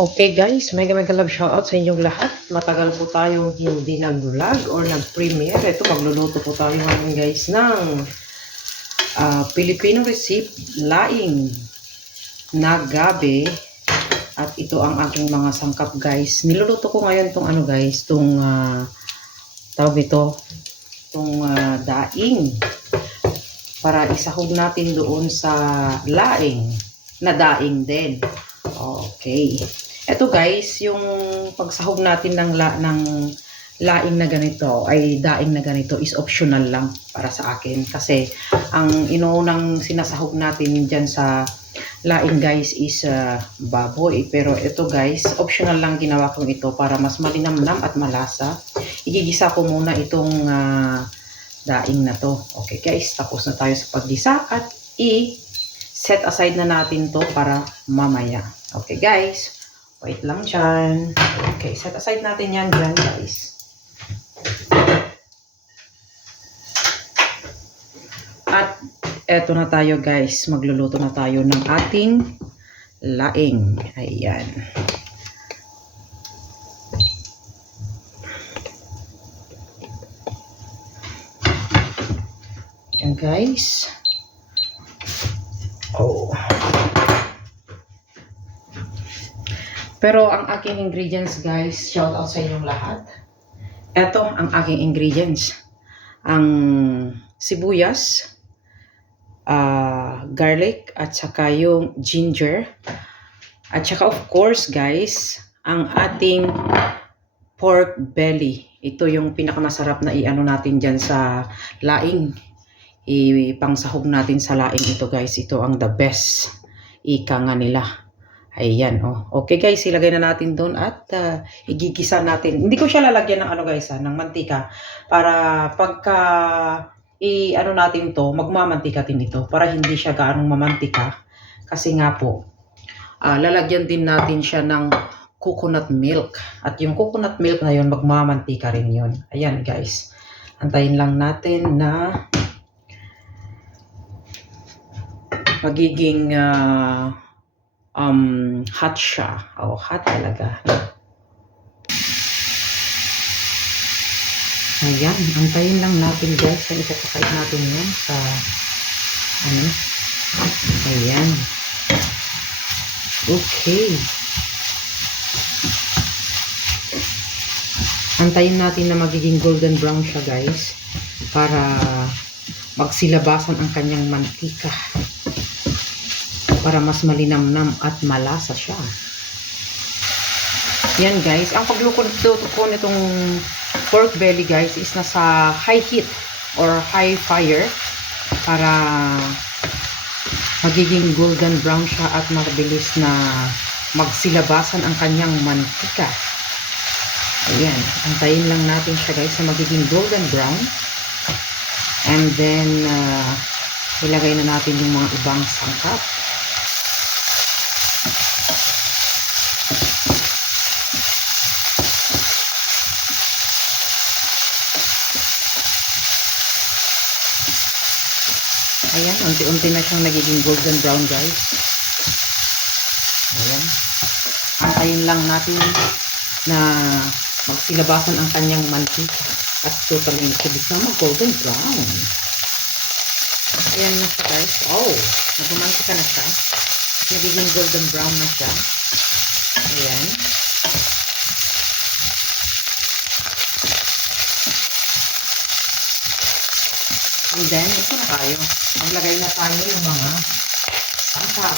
Okay guys, mega love shoutout sa inyong lahat. Matagal po tayong hindi nag-vlog or nag-premiere. Ito, magluluto po tayo ngayon guys ng Filipino recipe, laing na gabi. At ito ang aking mga sangkap guys. Niluluto ko ngayon tong ano guys, tong tawag ito, tong daing. Para isahog natin doon sa laing na daing din. Okay. Ito guys, yung pagsahog natin ng laing na ganito, ay daing na ganito is optional lang para sa akin. Kasi ang inuunang sinasahog natin dyan sa laing guys is baboy. Pero ito guys, optional lang ginawa kong ito para mas malinamnam at malasa. Igigisa ko muna itong daing na to. Okay guys, tapos na tayo sa paggisa at set aside na natin to para mamaya. Okay guys, wait lang dyan. Okay, set aside natin yan dyan guys. At eto na tayo guys, magluluto na tayo ng ating laing. Ayan. Ayan guys. Oh. Pero ang aking ingredients guys, shout out sa inyong lahat. Ito ang aking ingredients. Ang sibuyas, garlic, at saka yung ginger. At saka of course guys, ang ating pork belly. Ito yung pinakamasarap na i-ano natin dyan sa laing. Ipangsahog natin sa laing ito guys. Ito ang the best. Ika nga nila. Ayan, oh. Okay guys, ilagay na natin doon at igigisa natin. Hindi ko siya lalagyan ng ano guys, ng mantika para pagka i-ano natin to, magmamantika din ito para hindi siya gaanong mamantika. Kasi nga po, lalagyan din natin siya ng coconut milk. At yung coconut milk na yun, magmamantika rin yun. Ayan guys. Antayin lang natin na magiging hot siya. Oh, hot talaga. Ayan, antayin lang natin guys. Isasakay natin yan sa ano. Ayan. Okay. Antayin natin na magiging golden brown siya guys. Para magsilabasan ang kanyang mantika. Para mas malinamnam at malasa siya. Yan guys, ang pagluto ko nitong pork belly guys is nasa high heat or high fire para magiging golden brown siya at mabilis na magsilabasan ang kanyang mantika. Ayan, antayin lang natin siya guys na magiging golden brown. And then ilagay na natin yung mga ibang sangkap. Ayan, unti-unti na siyang nagiging golden brown guys. Ayan. Antayin lang natin na magsilabasan ang kanyang mantika at totally na golden brown. Ayan na siya guys. Oh, nagmamantika na siya. Nagiging golden brown na siya. Ayan. And then, ito na tayo. Maglagay na tayo ng mga sangkap.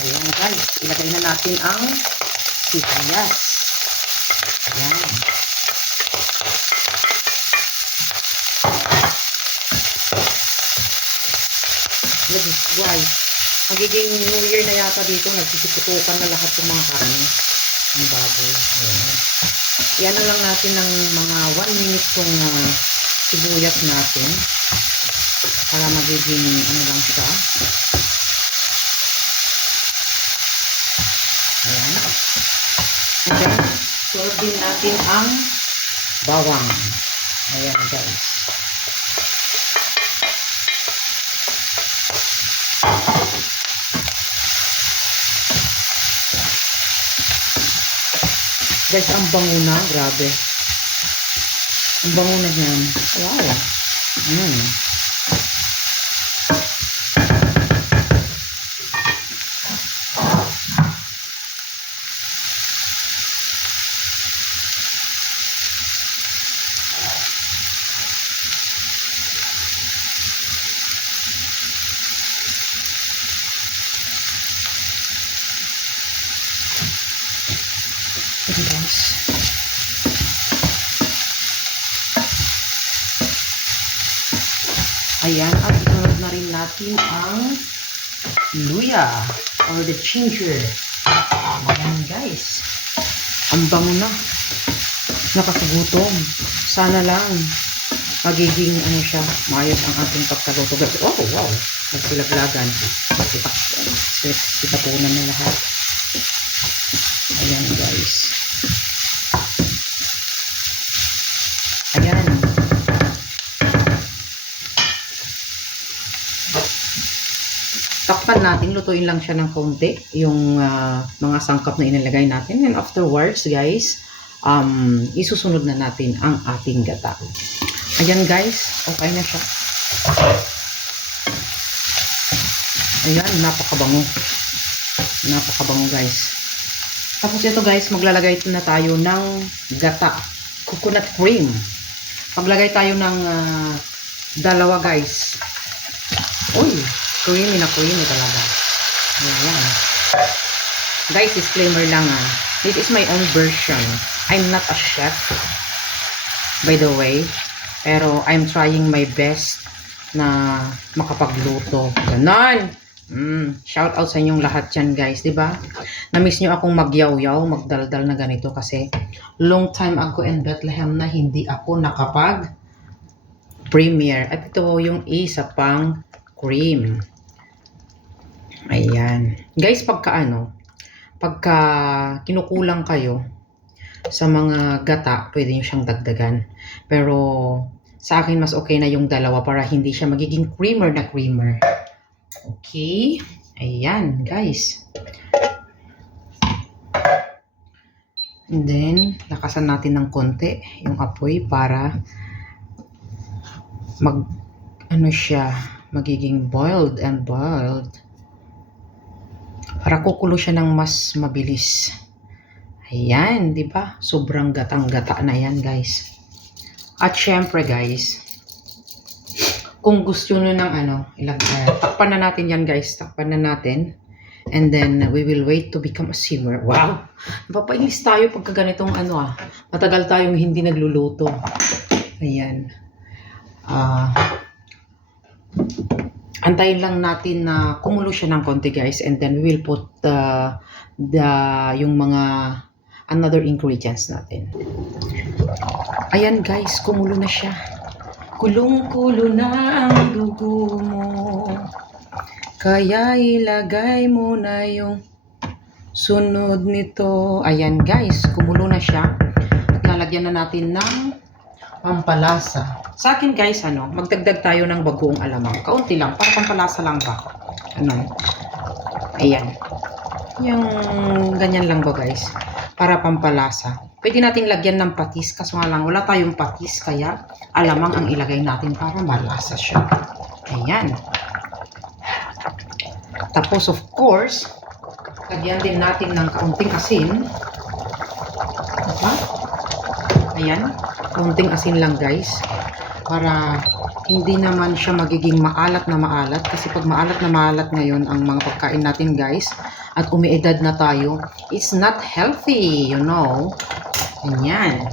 Ayan guys, ilagay na natin ang sibuyas. Ayan. Look guys, magiging New Year na yata dito. Nagsisiputukan na lahat ng mga karne ng baboy. Ayan. Yan na lang natin ng mga 1 minute tong sibuyas natin. Para magiging ano lang siya. Ayan. And then, sunod din natin ang bawang. Ayan guys. Guys, ang bango na. Grabe. Ang bango na yan. Wow. Ito guys. Ayan, at isunod na rin natin ang luya or the ginger. Ayan guys. Ang bango na. Nakakagutom. Sana lang magiging ano siya, maayos ang ating pagkaluto. Oh wow, nagsilaglagan. Sitapunan na lahat. Ayan guys. Ayan. Takpan natin, lutuin lang siya ng konti yung mga sangkap na inilagay natin. And afterwards guys, isusunod na natin ang ating gata. Ayan guys, okay na siya. Ayan, napakabango. Napakabango guys. Tapos ito guys, maglalagay na tayo ng gata. Coconut cream. Maglagay tayo ng dalawa guys. Uy, creamy na creamy talaga. Ayan. Guys, disclaimer lang this is my own version. I'm not a chef, by the way. Pero I'm trying my best na makapagluto. Ganon! Shout out sa inyong lahat dyan guys, diba? Na-miss nyo akong magyaw-yaw, magdaldal na ganito kasi long time ago in Bethlehem na hindi ako nakapag-premiere. At ito yung isa pang cream. Ayan. Guys, pagka kinukulang kayo sa mga gata, pwede nyo siyang dagdagan. Pero sa akin mas okay na yung dalawa para hindi siya magiging creamer na creamer. Okay. Ayan, guys. And then, lakasan natin ng konti yung apoy para magiging boiled and boiled. Para kukulo siya ng mas mabilis. Ayan, di ba? Sobrang gatang-gata na yan, guys. At syempre, guys, kung gusto nyo ng takpan na natin yan, guys. Takpan na natin. And then, we will wait to become a simmer. Wow! Napapainis tayo pagka ganitong matagal tayong hindi nagluluto. Ayan. Antayin lang natin na kumulo siya ng konti, guys. And then, we will put yung mga another ingredients natin. Ayan, guys. Kumulo na siya. Kulong-kulo na ang dugo mo. Kaya ilagay mo na yung sunod nito. Ayan guys, kumulo na siya. At lalagyan na natin ng pampalasa. Sa akin guys, magdagdag tayo ng bagoong alamang. Kaunti lang, para pampalasa lang ba? Ayan. Yung ganyan lang ba guys? Para pampalasa. Pwede nating lagyan ng patis, kaso nga lang wala tayong patis, kaya alamang ang ilagay natin para malasa siya. Ayan. Tapos of course, lagyan din natin ng kaunting asin. Diba? Ayan, kaunting asin lang guys. Para hindi naman siya magiging maalat na maalat. Kasi pag maalat na maalat ngayon ang mga pagkain natin guys, at umiedad na tayo, it's not healthy, you know. Ayan.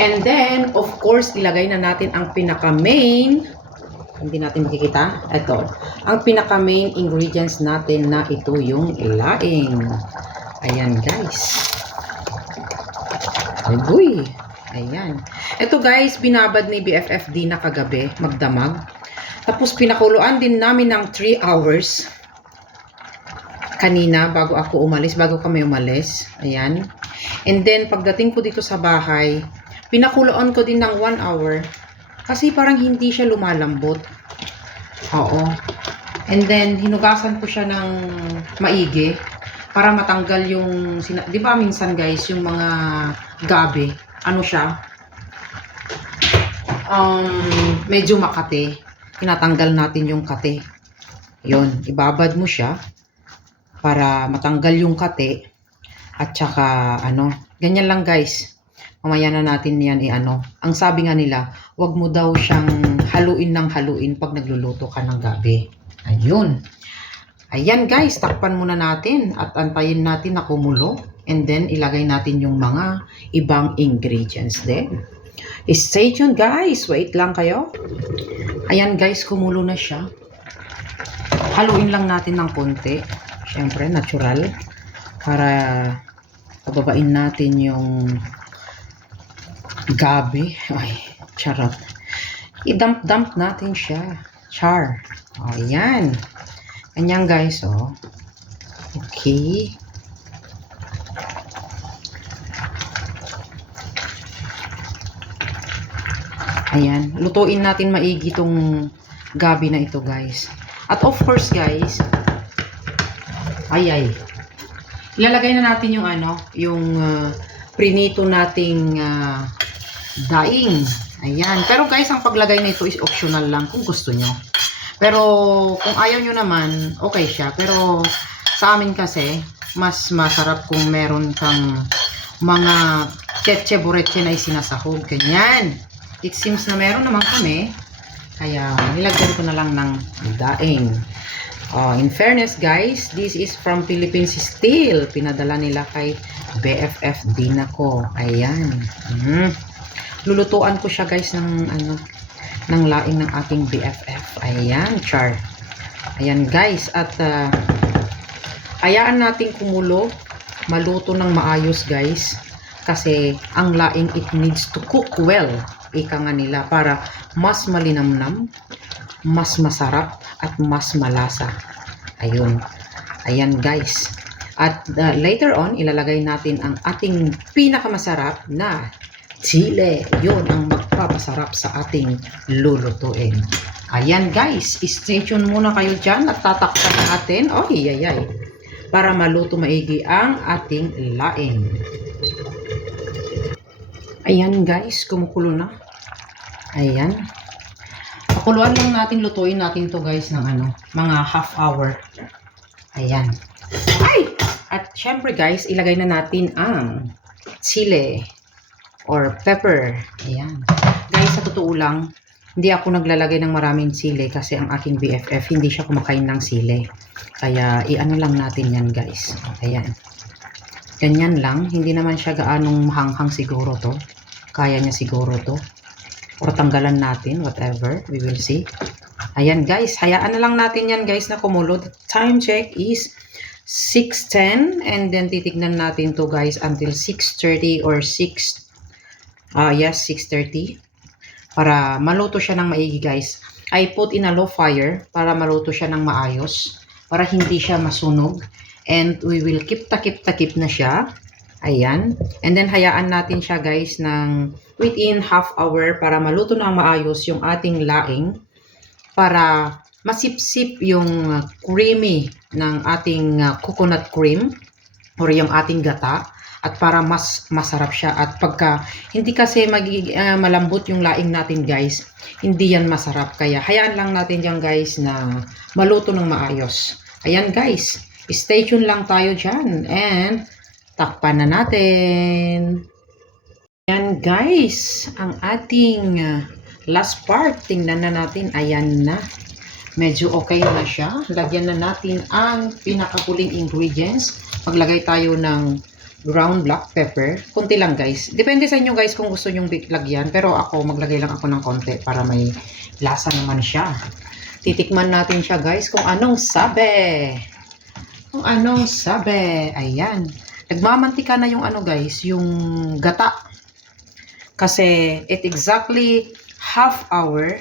And then, of course, ilagay na natin ang pinaka-main. Hindi natin makikita. Ito. Ang pinaka-main ingredients natin na ito yung laing. Ayan, guys. Uy. Ayan. Ito, guys, binabad ni BFFD na kagabi, magdamag. Tapos, pinakuluan din namin ng 3 hours. Kanina, bago kami umalis. Ayan. And then, pagdating ko dito sa bahay, pinakuloan ko din ng 1 hour. Kasi parang hindi siya lumalambot. Oo. And then, hinugasan ko siya ng maigi para matanggal yung, di ba minsan guys, yung mga gabi, ano siya, medyo makate. Tinatanggal natin yung kate. Yun, ibabad mo siya para matanggal yung kate. At saka, ganyan lang guys. Mamaya na natin yan Ang sabi nga nila, wag mo daw siyang haluin ng haluin pag nagluluto ka ng gabi. Ayun. Ayan guys, takpan muna natin at antayin natin na kumulo. And then, ilagay natin yung mga ibang ingredients din. Stay tuned guys. Wait lang kayo. Ayan guys, kumulo na siya. Haluin lang natin ng konti. Siyempre, natural. Para pababain natin yung gabi. Ay, charot. I-dump natin siya. Char. O, ayan. Ganyan guys, Okay. Ayan. Lutuin natin maigi itong gabi na ito guys. At of course guys, ilalagay na natin yung yung prinito nating daing. Ayan. Pero guys, ang paglagay nito is optional lang kung gusto nyo. Pero kung ayaw nyo naman, okay siya. Pero sa amin kasi, mas masarap kung meron kang mga ketche-bureche na isinasahog. Ganyan. It seems na meron naman kami. Kaya nilagyan ko na lang ng daing. In fairness guys, this is from Philippines Steel. Pinadala nila kay BFF Dinaco. Ayan. Lulutuan ko siya guys ng laing ng ating BFF. Ayan, char. Ayan guys, at hayaan natin kumulo, maluto ng maayos guys. Kasi ang laing, it needs to cook well. Ika nga nila, para mas malinamnam, mas masarap, at mas malasa. Ayun. Ayan guys. At later on, ilalagay natin ang ating pinakamasarap na chile. Yun ang magpapasarap sa ating lulutuin. Ayan guys, stay tuned muna kayo dyan at tatakpan natin. Para maluto maigi ang ating laing. Ayan guys, kumukulo na. Ayan. Pakuluan lang natin, lutuin natin to guys ng mga half hour. Ayan. At syempre guys, ilagay na natin ang chile or pepper. Ayan. Guys, sa totoo lang, hindi ako naglalagay ng maraming sili kasi ang aking BFF hindi siya kumakain ng sili. Kaya lang natin yan guys. Ayan. Ganyan lang. Hindi naman siya gaanong mahanghang siguro to. Kaya niya siguro to. Or tanggalan natin. Whatever. We will see. Ayan guys. Hayaan na lang natin yan guys na kumulo. The time check is 6:10. And then titignan natin to guys until 6:30 or 6:30. Para maluto siya ng maigi guys. I put in a low fire para maluto siya ng maayos. Para hindi siya masunog. And we will keep takip na siya. Ayan. And then hayaan natin siya guys ng within half hour para maluto ng maayos yung ating laing. Para masipsip yung creamy ng ating coconut cream. Or yung ating gata. At para mas masarap siya. At pagka hindi kasi malambot yung laing natin guys, hindi yan masarap. Kaya hayaan lang natin yan guys na maluto ng maayos. Ayan guys, stay tuned lang tayo dyan. And takpan na natin. Ayan guys, ang ating last part. Tingnan na natin. Ayan na. Medyo okay na siya. Lagyan na natin ang pinakahuling ingredients. Maglagay tayo ng ground black pepper. Kunti lang guys. Depende sa inyo guys kung gusto nyong lagyan. Pero ako, maglagay lang ako ng konti para may lasa naman siya. Titikman natin siya guys kung anong sabi. Kung anong sabi. Ayan. Nagmamantika na yung guys, yung gata. Kasi it exactly half hour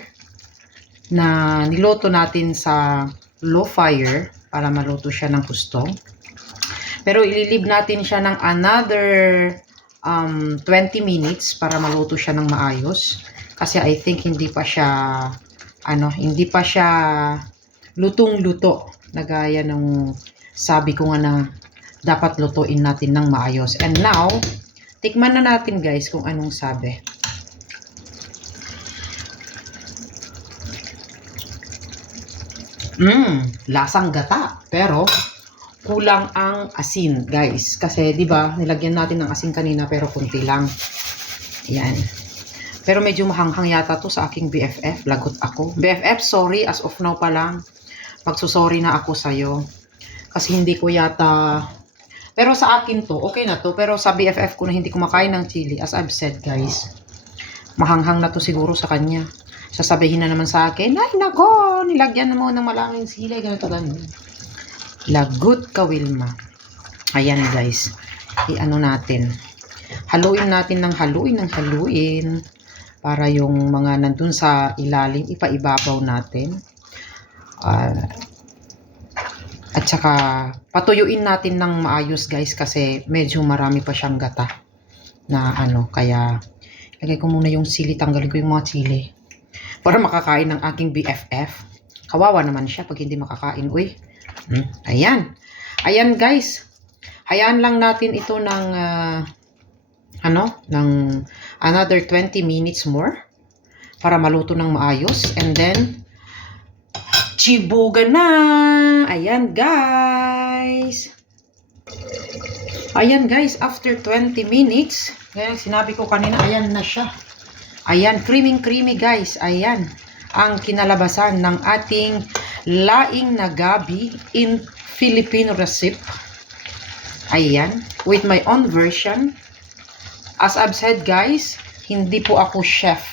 na niloto natin sa low fire para maluto siya ng gusto. Pero ililib natin siya ng another 20 minutes para maluto siya ng maayos. Kasi I think hindi pa siya lutong-luto. Na gaya ng sabi ko nga na dapat lutuin natin ng maayos. And now, tikman na natin guys kung anong sabi. Lasang gata. Pero, kulang ang asin, guys. Kasi, di ba, nilagyan natin ng asin kanina pero kunti lang. Yan. Pero medyo mahanghang yata to sa aking BFF. Lagot ako. BFF, sorry. As of now pa lang. Magsusorry na ako sa'yo. Kasi hindi ko yata... Pero sa akin to, okay na to. Pero sa BFF ko na hindi kumakain ng chili. As I've said, guys. Mahanghang na to siguro sa kanya. Sasabihin na naman sa akin, ay nako, nilagyan mo ng malaming sili. Ganito ganun. Lagot ka, Wilma. Ayan, guys. I-ano natin. Haluin natin ng haluin. Para yung mga nandun sa ilalim, ipaibabaw natin. At saka, patuyuin natin ng maayos, guys, kasi medyo marami pa siyang gata. Na ano, kaya, lagay ko muna yung sili, tanggalin ko yung mga sili. Para makakain ng aking BFF. Kawawa naman siya pag hindi makakain. Uy. Ayan. Ayan, guys. Hayaan lang natin ito ng, ng another 20 minutes more. Para maluto ng maayos. And then, chibuga na! Ayan, guys. Ayan, guys. After 20 minutes, gaya sinabi ko kanina, ayan na siya. Ayan, creamy, guys. Ayan, ang kinalabasan ng ating laing na gabi in Filipino recipe. Ayan, with my own version. As I've said, guys, hindi po ako chef.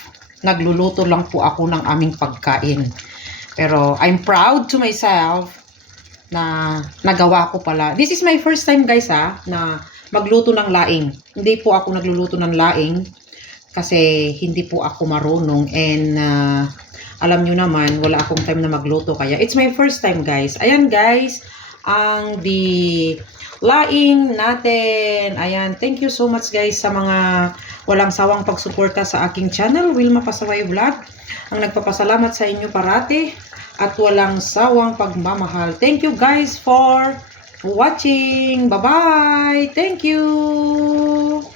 Nagluluto lang po ako ng aming pagkain. Pero I'm proud to myself na nagawa ko pala. This is my first time, guys, na magluto ng laing. Hindi po ako nagluluto ng laing. Kasi hindi po ako marunong and alam nyo naman, wala akong time na magluto. Kaya it's my first time, guys. Ayan, guys, ang the laing natin. Ayan, thank you so much, guys, sa mga walang sawang pagsuporta sa aking channel, Wilma Pasaway Vlog. Ang nagpapasalamat sa inyo parati at walang sawang pagmamahal. Thank you, guys, for watching. Bye-bye. Thank you.